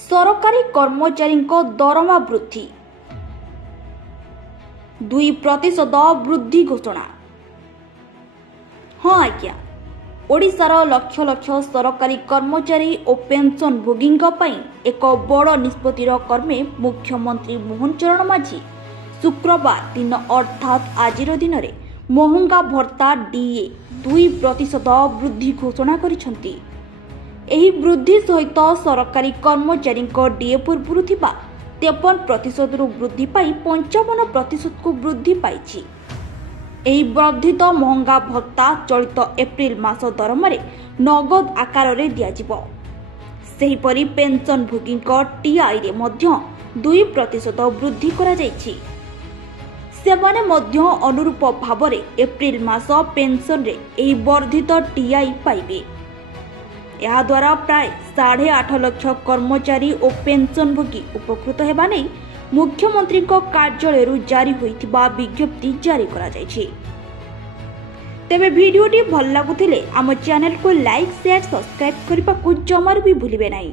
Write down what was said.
सरकारी कर्मचारी दरमा वृद्धि 2% वृद्धि घोषणा। हाँ आज्ञा, ओडिशार लक्ष लक्ष सरकारी कर्मचारी और पेंशन भोगी एक बड़ निष्पत्तिर कर्मे मुख्यमंत्री मोहन चरण माझी शुक्रवार दिन अर्थात आज दिन में महंगा भत्ता डीए 2% वृद्धि घोषणा करिसेंती। एही वृद्धि सहित सरकारी कर्मचारी डीए पूर्व 53% रु वृद्धि पाई 55% को वृद्धि पाई। एही वर्धित महंगा भत्ता चलित एप्रिल मास दरमा नगद आकार रे दियाजिबो। सेहीपरि पेंशन भोगी टीआई रे मध्य 2% वृद्धि करा जायछि। सेमाने मध्य अनुरूप भावरे एप्रिल मास पेंशन रे एही वर्धित टीआई पाइबे। यह द्वारा प्राय 8.5 लाख कर्मचारी और पेंशन भोगी उपकृत हेबा नै मुख्यमंत्री कार्यालय जारी होइथिबा विज्ञप्ति जारी करा जायछि। तेबे वीडियोटी भल लागुथिले आम चैनल को लाइक शेयर सब्सक्राइब करबा को जमार भी भूलिबे नहीं।